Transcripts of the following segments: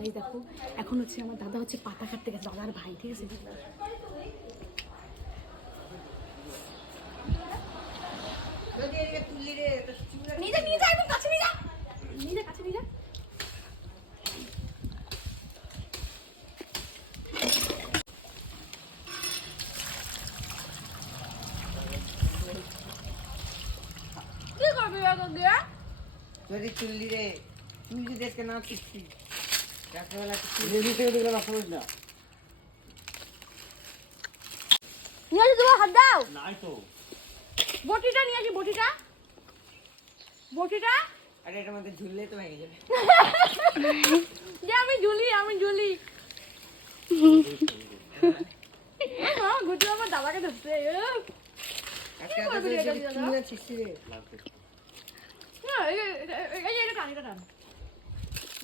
Guys দেখো এখন হচ্ছে আমার দাদা হচ্ছে পাতা কাটতে গেছে, দাদার ভাই, ঠিক আছে। নিয়ে যা একদম কাছে নিয়ে যা, কাছে নিয়ে যা। কি করবি গিয়া যদি চুল্লি রে চুল্লি দেখে না শিখছি রাত্রেবেলা নিয়ে আসি, তোমার হাত দাও। নাই তো বটিটা নিয়ে আসি, বটিটা আরে এটার মধ্যে ঝুললে তো ভেঙে যাবে। যে আমি ঝুলি ঘুটু আমার দাদাকে ধরছে। একটা করবি রে যদি দাদা? চুল না শিখছি রে এটা টানিটা টান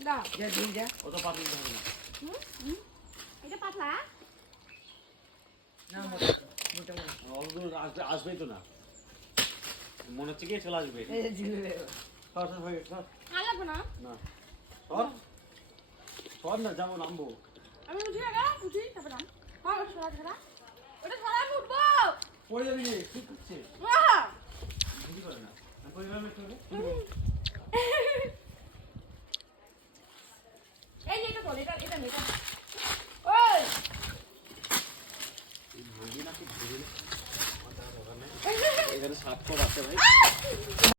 দা, যা ঝুল যা ও তো পারবি না এটা পাতলা। না মোটা মোটা আসবেই তো না, মনে হচ্ছে কি চলে আসবে। এই যে ঝুললে সর সর হয়ে সর আর লাগবে না, না সর সর না যাবো নামবো। আমি উঠি আগে, উঠি তারপর নাম। হ্যাঁ সরা ওটা সরা, আমি উঠবো। পড়ে যাবি রে, ঠিক করছে আহ! বুঝি করে না আমি পরিবার একটু এই যে এটা বল, এটা ওই ভাগি নাকি ধরে এখানে 7 আছে ভাই।